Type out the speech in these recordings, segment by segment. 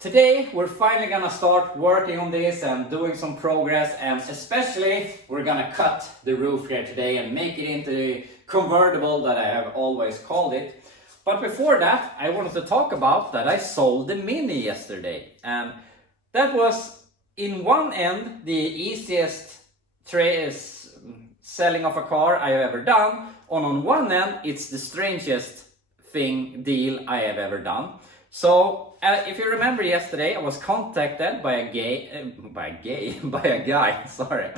Today we're finally gonna start working on this and doing some progress, and especially we're gonna cut the roof here today and make it into the convertible that I have always called it. But before that, I wanted to talk about that I sold the Mini yesterday, and that was in one end the easiest selling of a car I have ever done, and on one end it's the strangest deal I have ever done. So if you remember yesterday, I was contacted by a guy, sorry,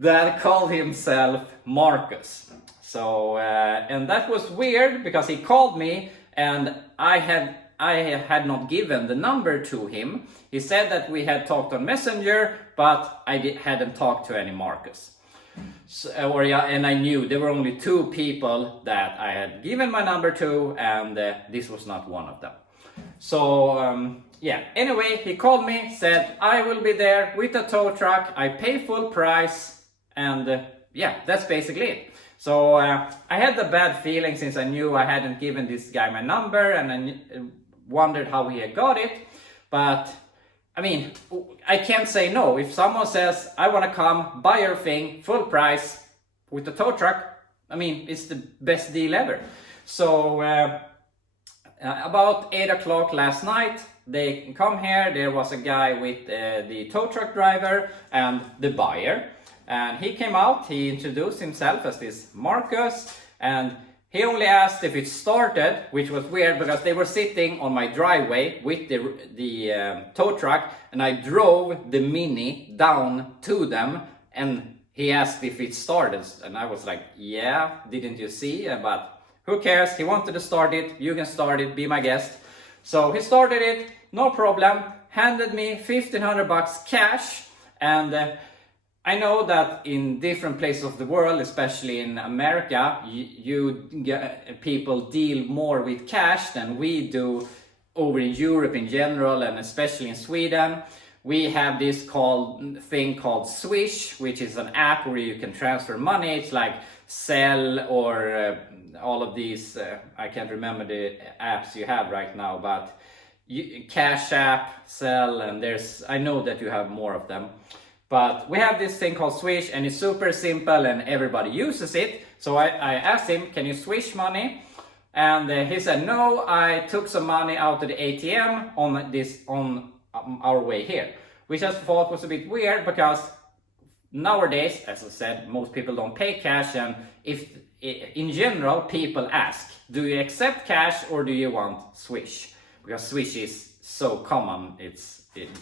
that called himself Marcus. So and that was weird because he called me and I had not given the number to him. He said that we had talked on Messenger, but I hadn't talked to any Marcus. So, and I knew there were only two people that I had given my number to, and this was not one of them. So anyway, he called me, said I will be there with a tow truck, I pay full price, and that's basically it. So I had the bad feeling since I knew I hadn't given this guy my number, and I wondered how he had got it. But I mean, I can't say no. If someone says I want to come, buy your thing, full price with the tow truck, I mean, it's the best deal ever. So about 8 o'clock last night, they come here. There was a guy with the tow truck driver and the buyer, and he came out. He introduced himself as this Marcus, and he only asked if it started, which was weird because they were sitting on my driveway with the tow truck, and I drove the Mini down to them, and he asked if it started, and I was like, yeah, didn't you see? But who cares? He wanted to start it. You can start it. Be my guest. So he started it. No problem. Handed me $1,500 cash. And I know that in different places of the world, especially in America, people deal more with cash than we do over in Europe in general, and especially in Sweden. We have this thing called Swish, which is an app where you can transfer money. It's like Zelle or all of these, I can't remember the apps you have right now, but Cash App, Zelle, and I know that you have more of them. But we have this thing called Swish, and it's super simple and everybody uses it. So I asked him, can you Swish money? And he said, no, I took some money out of the ATM on our way here. Which I thought was a bit weird because nowadays, as I said, most people don't pay cash, and in general people ask, do you accept cash or do you want Swish? Because Swish is so common,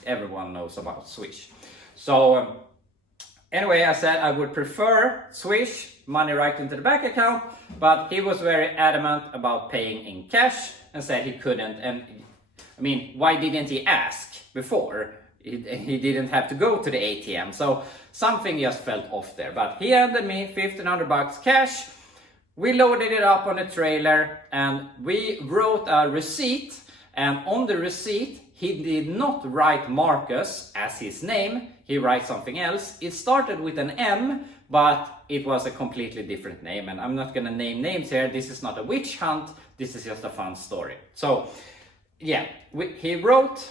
everyone knows about Swish. So anyway, I said I would prefer Swish, money right into the bank account, but he was very adamant about paying in cash and said he couldn't. And I mean, why didn't he ask before? He didn't have to go to the ATM, so something just felt off there. But he handed me $1,500 cash. We loaded it up on a trailer and we wrote a receipt, and on the receipt he did not write Marcus as his name, he writes something else. It started with an M, but it was a completely different name, and I'm not gonna name names here. This is not a witch hunt, this is just a fun story. So yeah, he wrote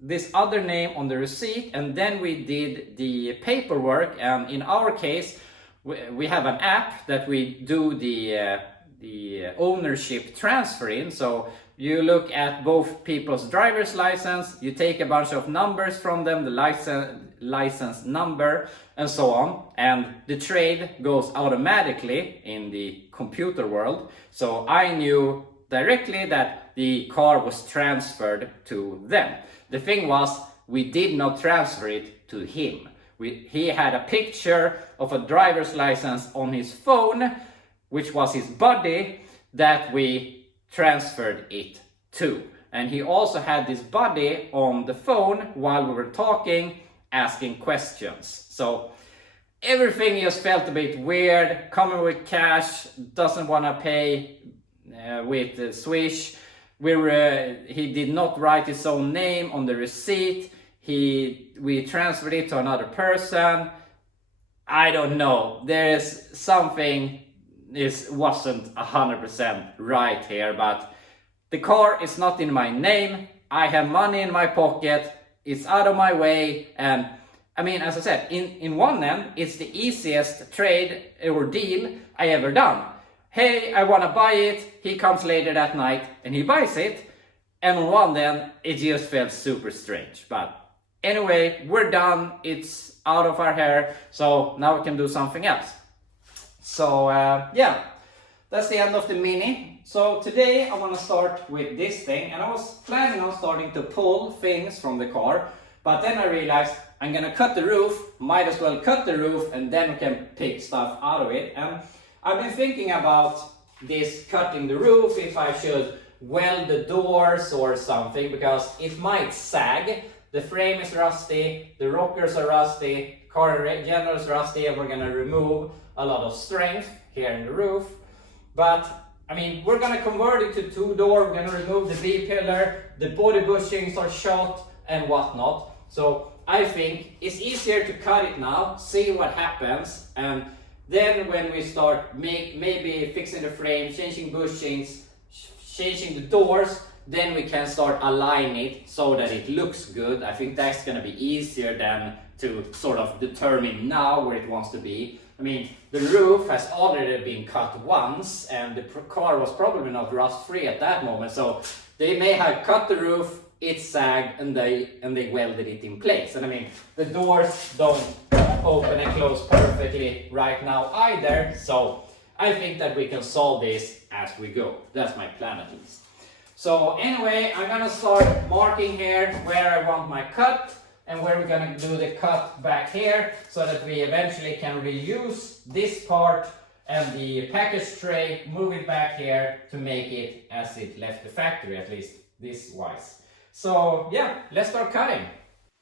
this other name on the receipt, and then we did the paperwork. And in our case, we have an app that we do the ownership transfer in. So you look at both people's driver's license, you take a bunch of numbers from them, the license number and so on, and the trade goes automatically in the computer world. So I knew directly that the car was transferred to them. The thing was, we did not transfer it to him. He had a picture of a driver's license on his phone, which was his buddy, that we transferred it to. And he also had this buddy on the phone while we were talking, asking questions. So everything just felt a bit weird. Coming with cash, doesn't want to pay with Swish. He did not write his own name on the receipt. We transferred it to another person. I don't know. There's something wasn't 100% right here, but the car is not in my name. I have money in my pocket, it's out of my way, and I mean, as I said, in one end, it's the easiest trade or deal I ever done. Hey, I want to buy it, he comes later that night and he buys it, and on one end, it just felt super strange. But anyway, we're done, it's out of our hair, so now we can do something else. So yeah, that's the end of the Mini. So today I want to start with this thing, and I was planning on starting to pull things from the car, but then I realized I'm gonna cut the roof, might as well cut the roof, and then we can pick stuff out of it. And I've been thinking about this cutting the roof, if I should weld the doors or something, because it might sag. The frame is rusty, the rockers are rusty, car in general is rusty, and we're gonna remove a lot of strength here in the roof. But I mean, we're gonna convert it to two-door, we're gonna remove the B-pillar, the body bushings are shot and whatnot. So I think it's easier to cut it now, see what happens, and then when we start maybe fixing the frame, changing bushings, changing the doors, then we can start aligning it so that it looks good. I think that's gonna be easier than to sort of determine now where it wants to be. I mean, the roof has already been cut once, and the car was probably not rust-free at that moment, so they may have cut the roof, it sagged, and they welded it in place. And I mean, the doors don't open and close perfectly right now either, so I think that we can solve this as we go. That's my plan at least. So anyway, I'm gonna start marking here where I want my cut and where we're gonna do the cut back here, so that we eventually can reuse this part and the package tray, move it back here to make it as it left the factory, at least this wise. So yeah, let's start cutting.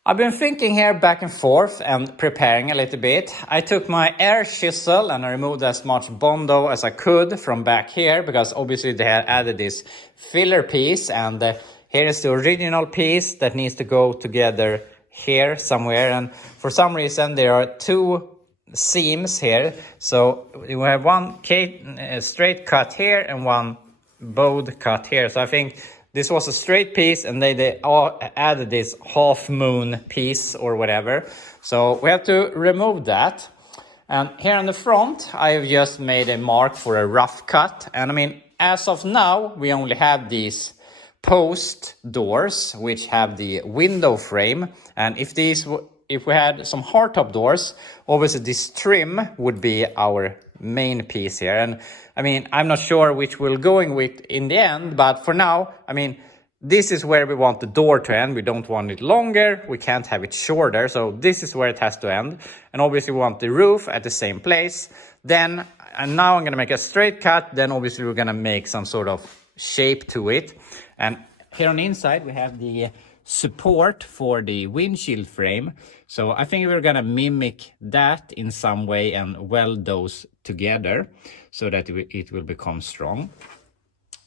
I've been thinking here back and forth and preparing a little bit. I took my air chisel and I removed as much Bondo as I could from back here, because obviously they had added this filler piece, and here is the original piece that needs to go together here somewhere, and for some reason there are two seams here, so we have one straight cut here and one bowed cut here. So I think this was a straight piece, and they all added this half moon piece or whatever, so we have to remove that. And here on the front I have just made a mark for a rough cut, and I mean, as of now we only have these post doors which have the window frame, and if we had some hardtop doors, obviously this trim would be our main piece here. And I mean, I'm not sure which we're going with in the end, but for now, I mean, this is where we want the door to end. We don't want it longer, we can't have it shorter, so this is where it has to end. And obviously we want the roof at the same place. Then, and now I'm gonna make a straight cut, then obviously we're gonna make some sort of shape to it. And here on the inside we have the support for the windshield frame, so I think we're gonna mimic that in some way and weld those together so that it will become strong.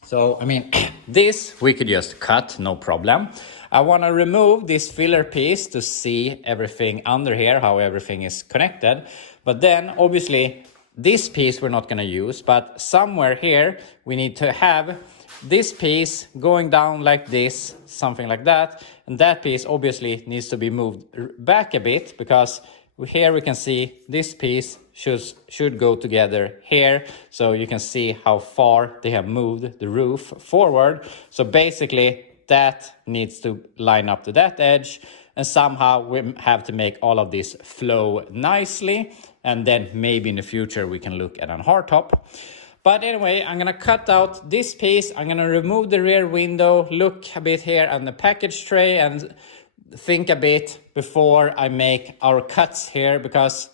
So I mean, this we could just cut, no problem. I want to remove this filler piece to see everything under here, how everything is connected. But then obviously this piece we're not going to use, but somewhere here we need to have this piece going down like this, something like that, and that piece obviously needs to be moved back a bit, because here we can see this piece should go together here, so you can see how far they have moved the roof forward. So basically that needs to line up to that edge, and somehow we have to make all of this flow nicely, and then maybe in the future we can look at a hardtop. But anyway, I'm gonna cut out this piece, I'm gonna remove the rear window, look a bit here on the package tray, and think a bit before I make our cuts here, because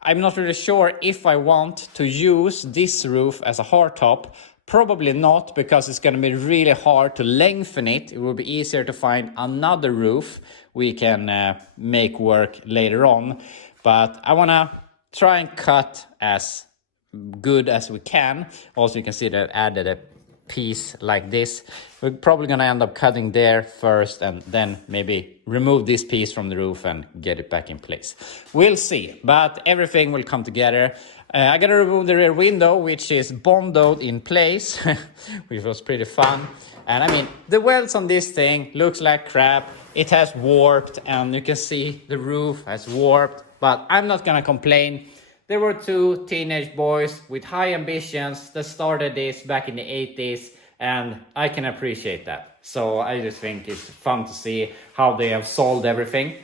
I'm not really sure if I want to use this roof as a hardtop. Probably not, because it's going to be really hard to lengthen it. It will be easier to find another roof we can make work later on. But I want to try and cut as good as we can. Also, you can see that I added a piece like this. We're probably going to end up cutting there first, and then maybe remove this piece from the roof and get it back in place. We'll see, but everything will come together. I got to remove the rear window, which is bondoed in place, which was pretty fun. And I mean, the welds on this thing looks like crap. It has warped, and you can see the roof has warped, but I'm not gonna complain. There were two teenage boys with high ambitions that started this back in the 80s, and I can appreciate that. So I just think it's fun to see how they have solved everything.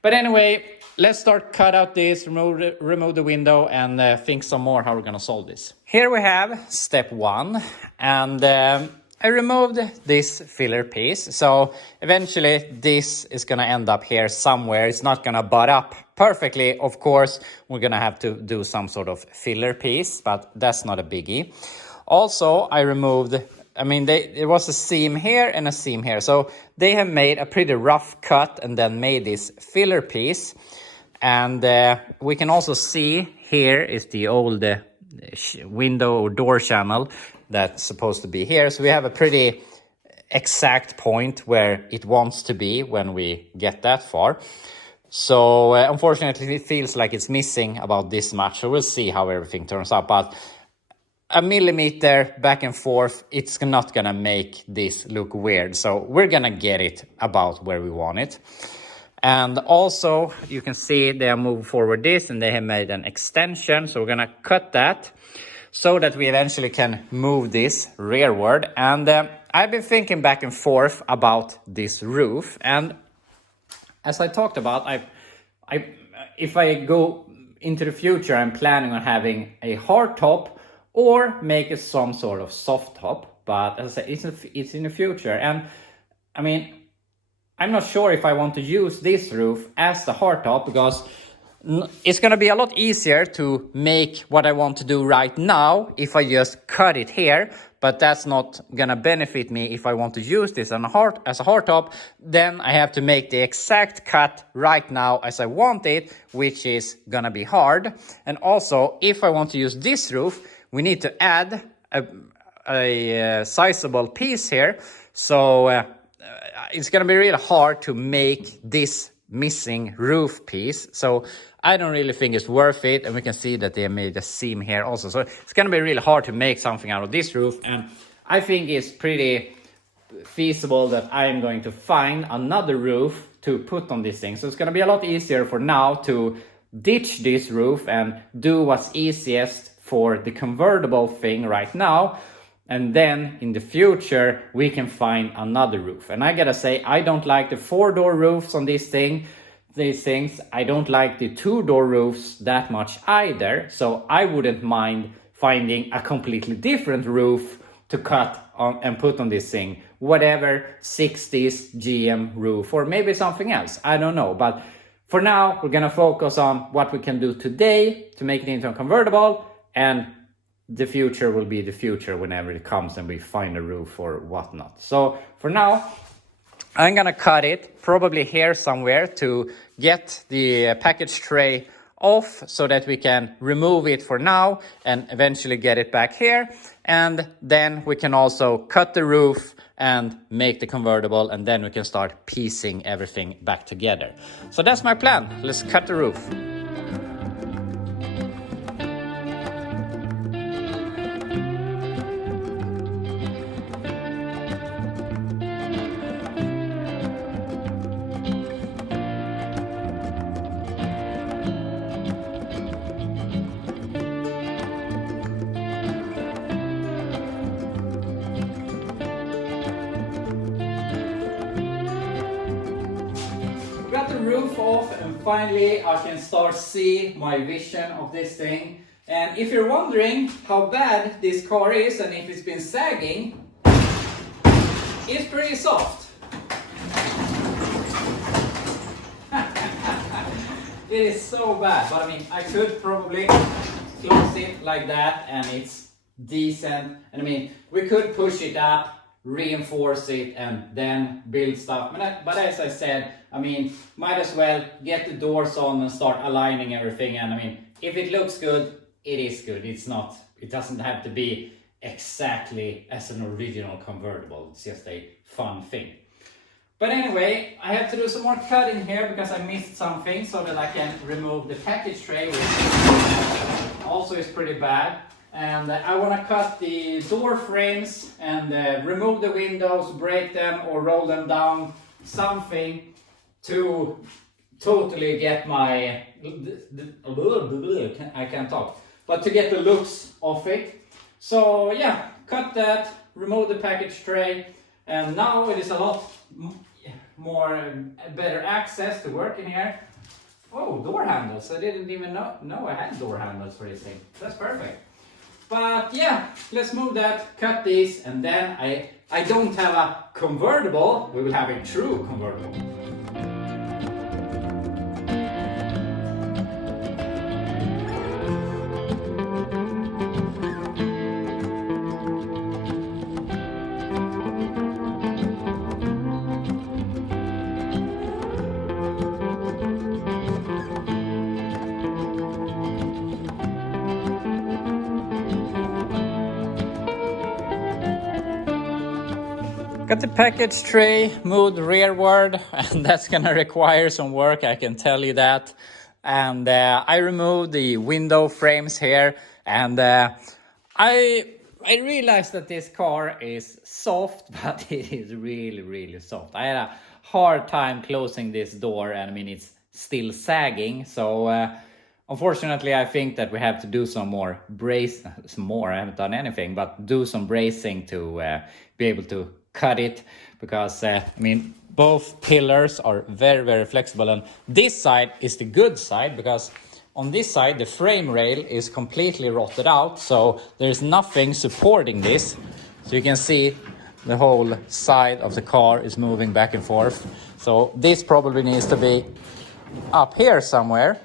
But anyway, let's start cut out this, remove the window, and think some more how we're gonna solve this. Here we have step one, and I removed this filler piece. So eventually this is gonna end up here somewhere. It's not gonna butt up perfectly. Of course, we're gonna have to do some sort of filler piece, but that's not a biggie. Also, I removed, I mean, there was a seam here and a seam here. So they have made a pretty rough cut and then made this filler piece. And we can also see here is the old window or door channel that's supposed to be here. So we have a pretty exact point where it wants to be when we get that far. So unfortunately, it feels like it's missing about this much. So we'll see how everything turns out. But a millimeter back and forth, it's not gonna make this look weird. So we're gonna get it about where we want it. And also, you can see they have moved forward this and they have made an extension. So we're gonna cut that so that we eventually can move this rearward. And I've been thinking back and forth about this roof. And as I talked about, if I go into the future, I'm planning on having a hard top or make it some sort of soft top. But as I said, it's in the future. And I mean, I'm not sure if I want to use this roof as the hard top, because it's going to be a lot easier to make what I want to do right now if I just cut it here. But that's not going to benefit me if I want to use this as a hard top. Then I have to make the exact cut right now as I want it, which is going to be hard. And also, if I want to use this roof, we need to add a sizable piece here. So it's going to be really hard to make this missing roof piece. So I don't really think it's worth it. And we can see that they made a seam here also. So it's going to be really hard to make something out of this roof. And I think it's pretty feasible that I am going to find another roof to put on this thing. So it's going to be a lot easier for now to ditch this roof and do what's easiest for the convertible thing right now. And then in the future, we can find another roof. And I gotta say, I don't like the 4-door roofs on these things. I don't like the 2-door roofs that much either. So I wouldn't mind finding a completely different roof to cut on and put on this thing. Whatever 60s GM roof or maybe something else. I don't know. But for now, we're gonna focus on what we can do today to make it into a convertible. And the future will be the future whenever it comes and we find a roof or whatnot. So for now, I'm gonna cut it probably here somewhere to get the package tray off so that we can remove it for now and eventually get it back here. And then we can also cut the roof and make the convertible, and then we can start piecing everything back together. So that's my plan. Let's cut the roof. Got the roof off and finally I can start see my vision of this thing. And if you're wondering how bad this car is and if it's been sagging, it's pretty soft. It is so bad, but I mean, I could probably close it like that and it's decent. And I mean, we could push it up, reinforce it, and then build stuff. But as I said, I mean, might as well get the doors on and start aligning everything. And I mean, if it looks good, it is good. It doesn't have to be exactly as an original convertible. It's just a fun thing. But anyway, I have to do some more cutting here because I missed something so that I can remove the package tray, which also is pretty bad. And I want to cut the door frames and remove the windows, break them or roll them down, something to totally get my, I can't talk, but to get the looks of it. So yeah, cut that, remove the package tray, and now it is a lot more better access to work in here. Oh, door handles, I didn't even know I had door handles for this thing. That's perfect. But yeah, let's move that, cut these, and then I don't have a convertible, we will have a true convertible. Got the package tray moved rearward, and that's gonna require some work, I can tell you that. And I removed the window frames here, and I realized that this car is soft, but it is really, really soft. I had a hard time closing this door, and I mean, it's still sagging. So unfortunately, I think that we have to do some more I haven't done anything, but do some bracing to be able to cut it, because I mean, both pillars are very, very flexible, and this side is the good side, because on this side the frame rail is completely rotted out, so there's nothing supporting this. So you can see the whole side of the car is moving back and forth. So this probably needs to be up here somewhere.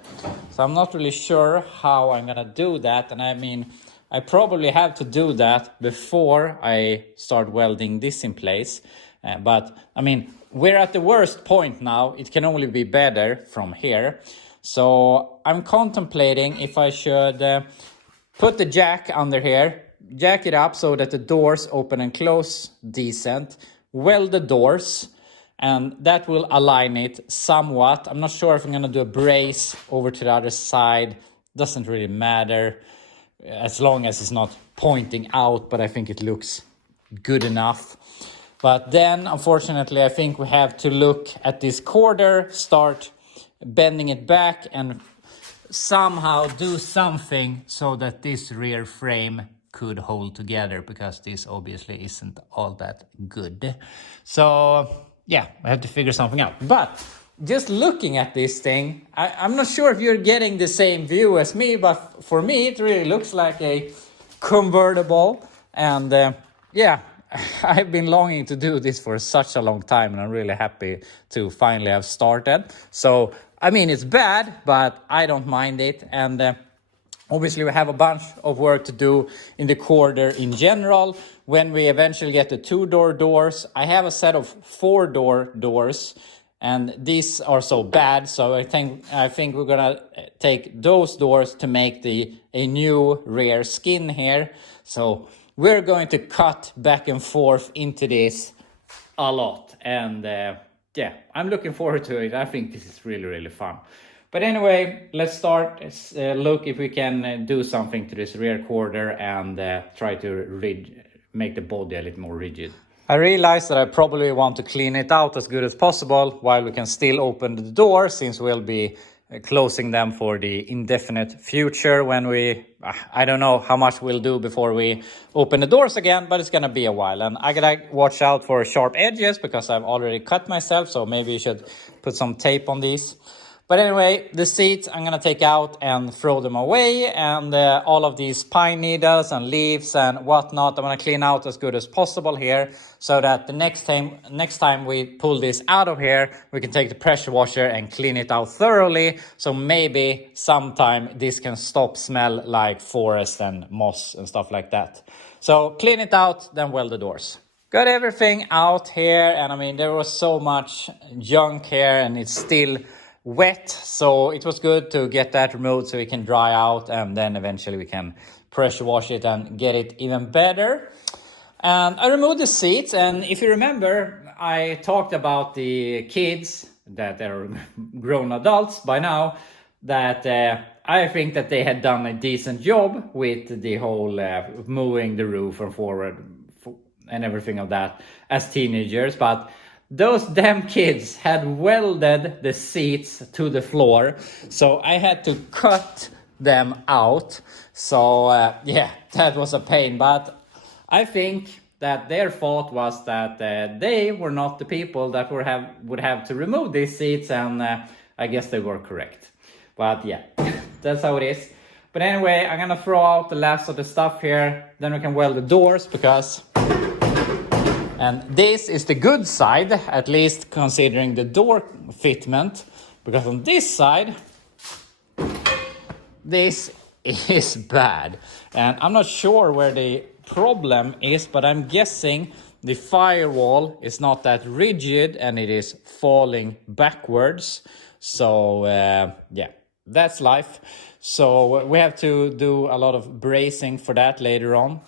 So I'm not really sure how I'm gonna do that, and I mean, I probably have to do that before I start welding this in place. But I mean, we're at the worst point now. It can only be better from here. So I'm contemplating if I should put the jack under here, jack it up so that the doors open and close decent, weld the doors, and that will align it somewhat. I'm not sure if I'm gonna do a brace over to the other side. Doesn't really matter, as long as it's not pointing out, but I think it looks good enough. But then, unfortunately, I think we have to look at this quarter, start bending it back, and somehow do something so that this rear frame could hold together, because this obviously isn't all that good. So yeah, I have to figure something out. But just looking at this thing, I'm not sure if you're getting the same view as me, but for me it really looks like a convertible. And yeah, I've been longing to do this for such a long time, and I'm really happy to finally have started. So I mean, it's bad, but I don't mind it. And obviously we have a bunch of work to do in the quarter in general. When we eventually get the 2-door doors, I have a set of 4-door doors, and these are so bad, so I think we're gonna take those doors to make a new rear skin here. So we're going to cut back and forth into this a lot, and yeah, I'm looking forward to it. I think this is really, really fun. But anyway, let's start. Look if we can do something to this rear quarter and try to make the body a little more rigid. I realized that I probably want to clean it out as good as possible while we can still open the door, since we'll be closing them for the indefinite future when I don't know how much we'll do before we open the doors again, but it's gonna be a while. And I gotta watch out for sharp edges because I've already cut myself, so maybe you should put some tape on these. But anyway, the seats I'm gonna take out and throw them away, and all of these pine needles and leaves and whatnot, I'm gonna clean out as good as possible here, so that the next time we pull this out of here, we can take the pressure washer and clean it out thoroughly. So maybe sometime this can stop smell like forest and moss and stuff like that. So clean it out, then weld the doors. Got everything out here, and I mean, there was so much junk here, and it's still wet, so it was good to get that removed so it can dry out, and then eventually we can pressure wash it and get it even better. And I removed the seats, and if you remember, I talked about the kids that are grown adults by now. that I think that they had done a decent job with the whole moving the roof and forward and everything of that as teenagers, but those damn kids had welded the seats to the floor, so I had to cut them out. So yeah, that was a pain, but I think that their fault was that they were not the people that would have to remove these seats, and I guess they were correct. But yeah, that's how it is. But anyway, I'm gonna throw out the last of the stuff here, then we can weld the doors, because... And this is the good side, at least considering the door fitment, because on this side, this is bad. And I'm not sure where the problem is, but I'm guessing the firewall is not that rigid and it is falling backwards. So yeah, that's life. So we have to do a lot of bracing for that later on.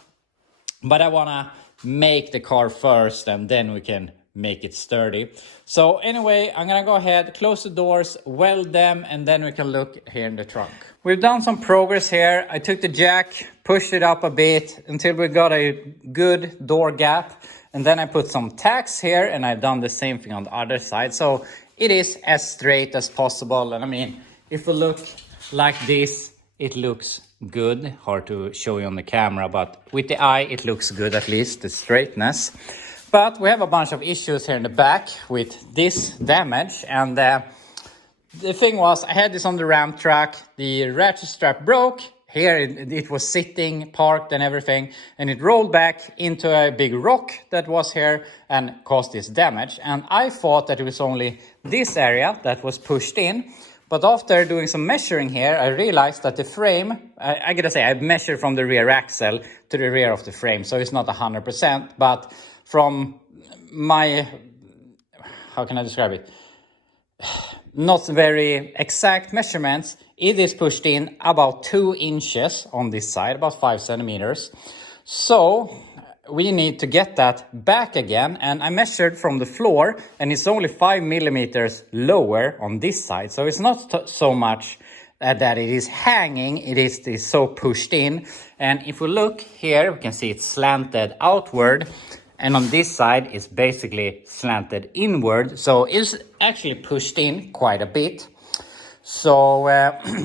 But I wanna make the car first and then we can make it sturdy. So anyway, I'm gonna go ahead, close the doors, weld them, and then we can look here in the trunk. We've done some progress here. I took the jack, pushed it up a bit until we got a good door gap, and then I put some tacks here, and I've done the same thing on the other side. So it is as straight as possible. And I mean, if we look like this, it looks good. Hard to show you on the camera, but with the eye it looks good, at least the straightness. But we have a bunch of issues here in the back with this damage, and the thing was, I had this on the Ram truck, the ratchet strap broke here, it was sitting parked and everything, and it rolled back into a big rock that was here and caused this damage. And I thought that it was only this area that was pushed in. But after doing some measuring here, I realized that the frame, I gotta say, I measured from the rear axle to the rear of the frame. So it's not 100%, but from my, how can I describe it? Not very exact measurements, it is pushed in about 2 inches on this side, about 5 centimeters. So we need to get that back again, and I measured from the floor and it's only 5 millimeters lower on this side. So it's not so much that it is hanging, it is so pushed in. And if we look here, we can see it's slanted outward, and on this side it's basically slanted inward. So it's actually pushed in quite a bit. So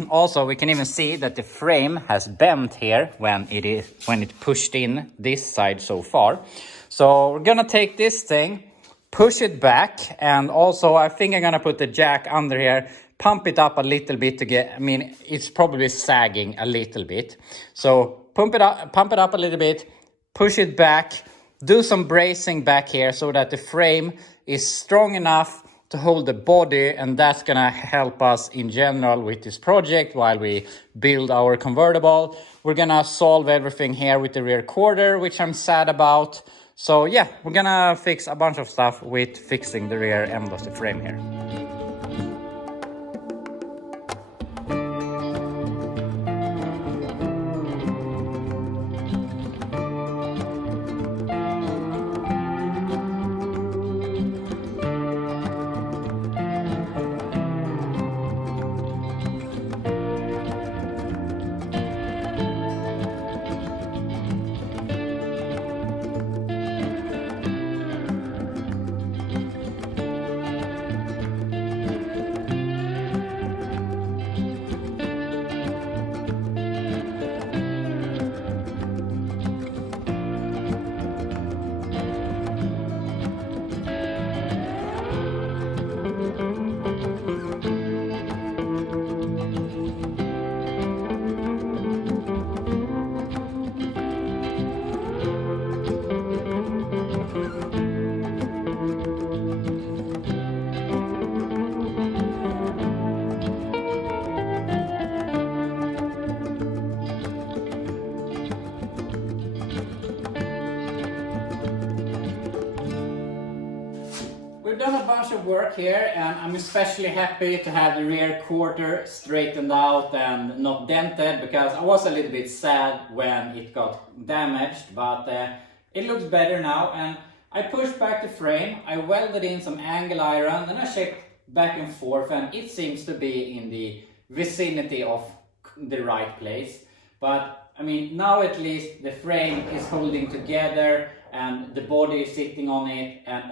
also we can even see that the frame has bent here when it pushed in this side so far. So we're gonna take this thing, push it back, and also I think I'm gonna put the jack under here, pump it up a little bit to get, I mean, it's probably sagging a little bit. So pump it up a little bit, push it back, do some bracing back here so that the frame is strong enough to hold the body, and that's gonna help us in general with this project while we build our convertible. We're gonna solve everything here with the rear quarter, which I'm sad about. So yeah, we're gonna fix a bunch of stuff with fixing the rear end of the frame here. We've done a bunch of work here, and I'm especially happy to have the rear quarter straightened out and not dented, because I was a little bit sad when it got damaged, but it looks better now. And I pushed back the frame, I welded in some angle iron, and I checked back and forth, and it seems to be in the vicinity of the right place. But I mean, now at least the frame is holding together and the body is sitting on it. And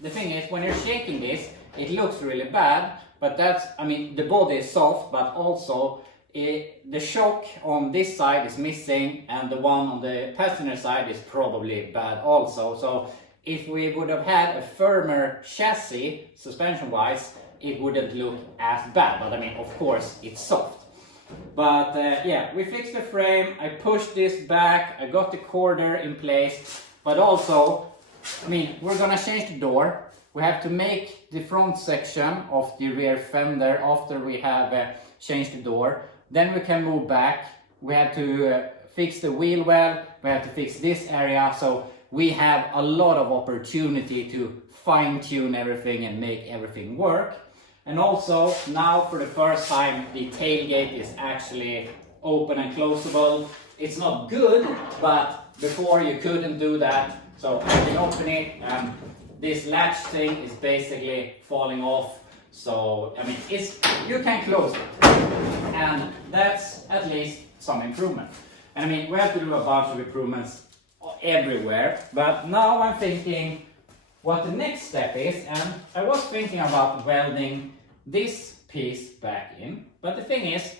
the thing is, when you're shaking this, it looks really bad, but that's, I mean, the body is soft, but also the shock on this side is missing, and the one on the passenger side is probably bad also. So if we would have had a firmer chassis, suspension-wise, it wouldn't look as bad. But I mean, of course, it's soft. But yeah, we fixed the frame, I pushed this back, I got the quarter in place, but also, I mean, we're gonna change the door. We have to make the front section of the rear fender after we have changed the door. Then we can move back. We have to fix the wheel well, we have to fix this area, so we have a lot of opportunity to fine-tune everything and make everything work. And also, now for the first time, the tailgate is actually open and closable. It's not good, but before you couldn't do that. So I can open it, and this latch thing is basically falling off. So, I mean, you can close it. And that's at least some improvement. And I mean, we have to do a bunch of improvements everywhere. But now I'm thinking what the next step is, and I was thinking about welding this piece back in, but the thing is,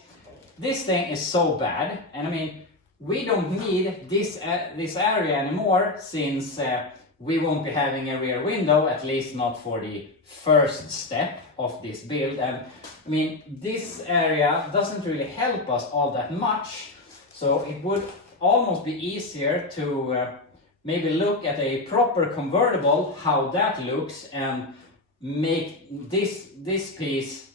this thing is so bad, and I mean, we don't need this area anymore, since we won't be having a rear window, at least not for the first step of this build. And I mean, this area doesn't really help us all that much, so it would almost be easier to maybe look at a proper convertible, how that looks, and make this piece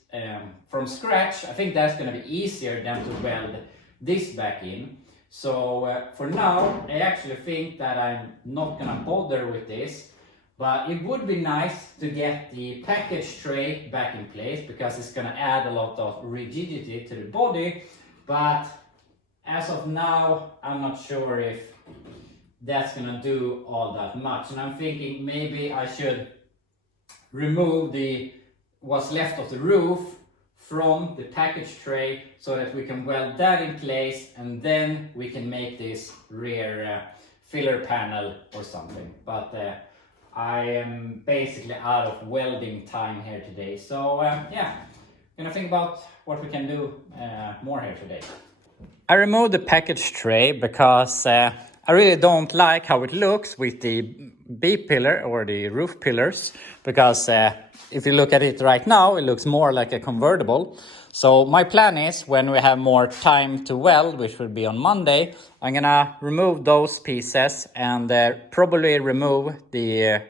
from scratch. I think that's going to be easier than to weld this back in. So for now, I actually think that I'm not going to bother with this, but it would be nice to get the package tray back in place, because it's going to add a lot of rigidity to the body. But as of now, I'm not sure if that's gonna do all that much, and I'm thinking maybe I should remove what's left of the roof from the package tray, so that we can weld that in place, and then we can make this rear filler panel or something. But I am basically out of welding time here today, so yeah, gonna think about what we can do more here today. I removed the package tray because I really don't like how it looks with the B-pillar or the roof pillars, because if you look at it right now, it looks more like a convertible. So my plan is, when we have more time to weld, which will be on Monday, I'm gonna remove those pieces and probably remove the,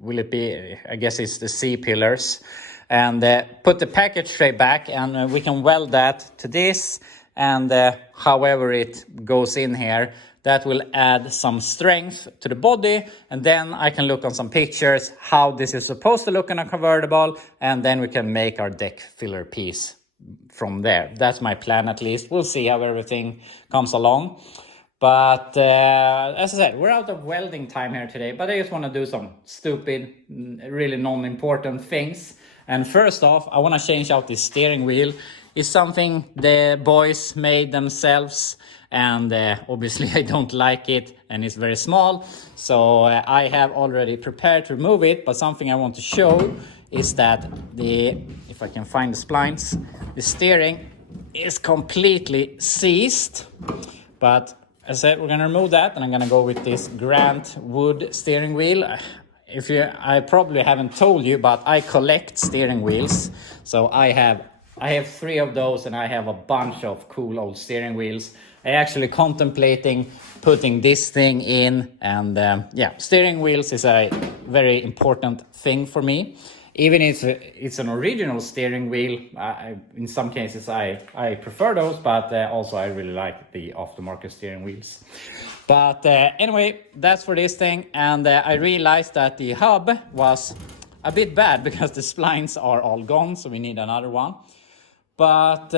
will it be, I guess it's the C-pillars, and put the package tray back, and we can weld that to this. And however it goes in here, that will add some strength to the body, and then I can look on some pictures how this is supposed to look in a convertible, and then we can make our deck filler piece from there. That's my plan, at least. We'll see how everything comes along. But as I said, we're out of welding time here today, but I just want to do some stupid, really non-important things. And first off, I want to change out this steering wheel. It's something the boys made themselves, and obviously I don't like it, and it's very small. So I have already prepared to remove it, but something I want to show is that if I can find the splines, the steering is completely seized. But as I said, we're gonna remove that, and I'm gonna go with this Grant wood steering wheel. I probably haven't told you, but I collect steering wheels. So I have 3 of those, and I have a bunch of cool old steering wheels. I actually contemplating putting this thing in, and yeah, steering wheels is a very important thing for me. Even if it's an original steering wheel, in some cases I prefer those, but also I really like the aftermarket steering wheels. But anyway, that's for this thing, and I realized that the hub was a bit bad because the splines are all gone, so we need another one. But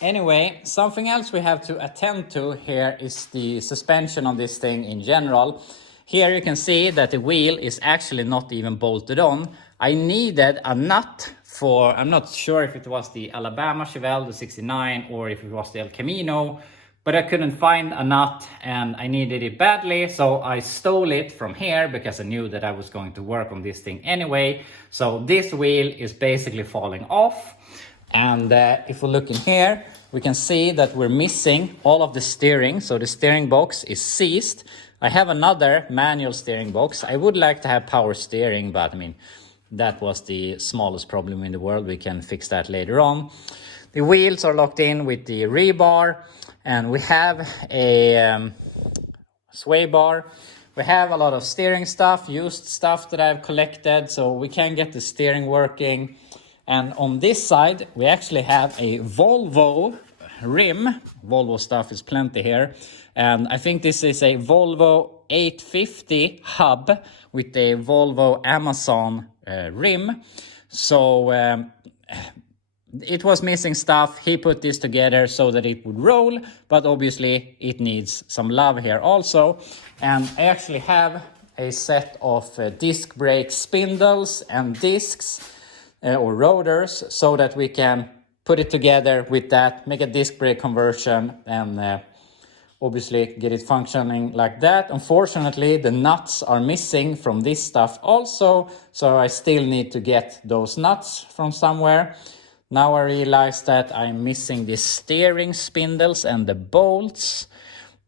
anyway, something else we have to attend to here is the suspension on this thing in general. Here you can see that the wheel is actually not even bolted on. I needed a nut for, I'm not sure if it was the Alabama Chevelle, the 69, or if it was the El Camino, but I couldn't find a nut and I needed it badly, so I stole it from here because I knew that I was going to work on this thing anyway. So this wheel is basically falling off, and if we look in here, we can see that we're missing all of the steering, so the steering box is seized. I have another manual steering box. I would like to have power steering, but I mean, that was the smallest problem in the world. We can fix that later on. The wheels are locked in with the rebar, and we have a sway bar. We have a lot of steering stuff, used stuff that I've collected, so we can get the steering working. And on this side, we actually have a Volvo rim. Volvo stuff is plenty here. And I think this is a Volvo 850 hub with a Volvo Amazon rim. So it was missing stuff. He put this together so that it would roll, but obviously it needs some love here also. And I actually have a set of disc brake spindles and discs or rotors, so that we can put it together with that, make a disc brake conversion, and obviously get it functioning like that. Unfortunately, the nuts are missing from this stuff also, so I still need to get those nuts from somewhere. Now I realize that I'm missing the steering spindles and the bolts,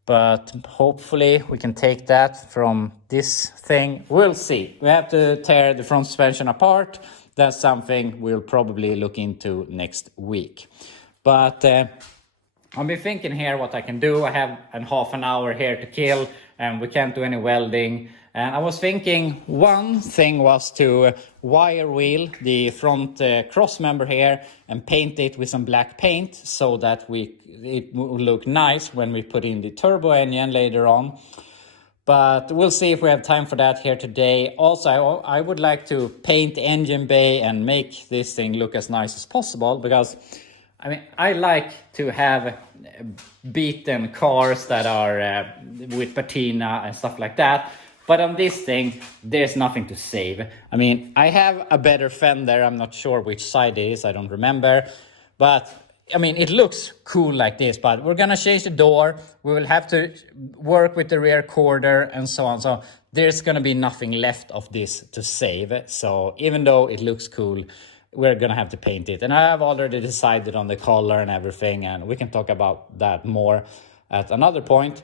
but hopefully we can take that from this thing. We'll see. We have to tear the front suspension apart. That's something we'll probably look into next week. But I've been thinking here what I can do. I have half an hour here to kill, and we can't do any welding. And I was thinking one thing was to wire wheel the front cross member here and paint it with some black paint, so that it will look nice when we put in the turbo engine later on. But we'll see if we have time for that here today. Also, I would like to paint the engine bay and make this thing look as nice as possible, because I mean, I like to have beaten cars that are with patina and stuff like that. But on this thing, there's nothing to save. I mean, I have a better fender. I'm not sure which side it is. I don't remember. But I mean, it looks cool like this, but we're gonna change the door. We will have to work with the rear quarter and so on. So there's gonna be nothing left of this to save. So even though it looks cool, we're gonna have to paint it. And I have already decided on the color and everything, and we can talk about that more at another point.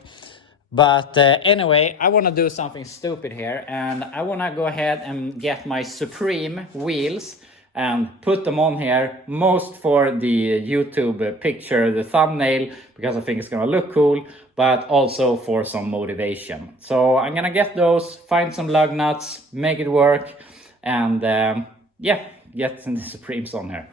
But anyway, I wanna do something stupid here, and I wanna go ahead and get my Supreme wheels and put them on here, most for the YouTube picture, the thumbnail, because I think it's gonna look cool, but also for some motivation. So I'm gonna get those, find some lug nuts, make it work, and yeah, get the Supremes on here.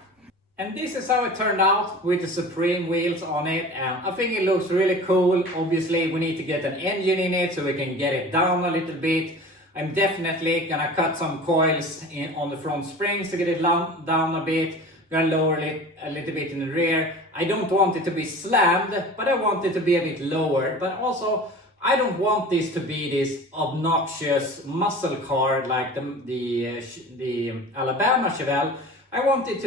And this is how it turned out with the Supreme wheels on it, and I think it looks really cool. Obviously we need to get an engine in it so we can get it down a little bit. I'm definitely gonna cut some coils on the front springs to get it down a bit. Gonna lower it a little bit in the rear. I don't want it to be slammed, but I want it to be a bit lower. But also, I don't want this to be this obnoxious muscle car like the Alabama Chevelle. I want it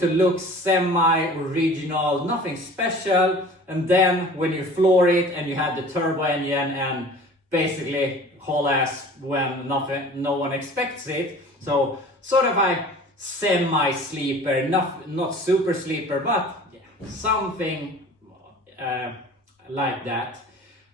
to look semi-original, nothing special. And then when you floor it and you have the turbo engine and basically haul ass when no one expects it. So sort of a semi-sleeper, not super sleeper, but yeah, something like that.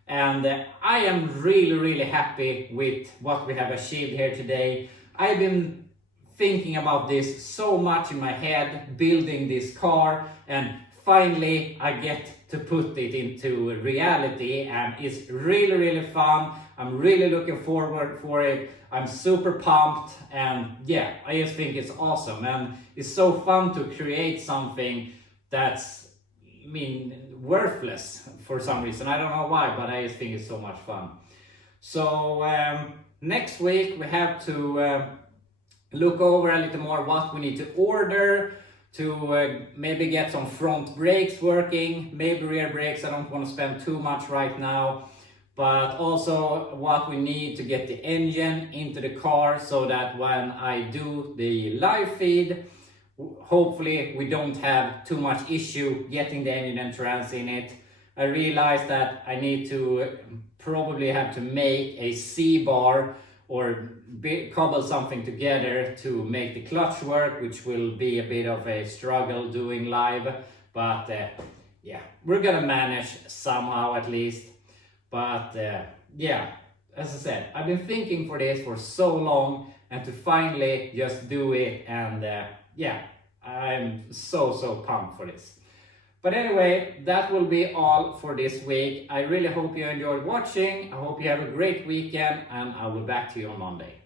And I am really happy with what we have achieved here today. I've been thinking about this so much in my head, building this car, and finally I get to put it into reality, and it's really fun. I'm really looking forward for it. I'm super pumped, and yeah, I just think it's awesome, and it's so fun to create something that's, I mean, worthless for some reason. I don't know why, but I just think it's so much fun. So next week we have to look over a little more what we need to order to maybe get some front brakes working, maybe rear brakes. I don't want to spend too much right now, but also what we need to get the engine into the car so that when I do the live feed, hopefully we don't have too much issue getting the engine and trans in it. I realized that I need to probably have to make a C-bar or cobble something together to make the clutch work, which will be a bit of a struggle doing live, but yeah, we're gonna manage somehow at least. But yeah, as I said, I've been thinking for this for so long, and to finally just do it, and yeah, I'm so pumped for this. But anyway, that will be all for this week. I really hope you enjoyed watching. I hope you have a great weekend, and I'll be back to you on Monday.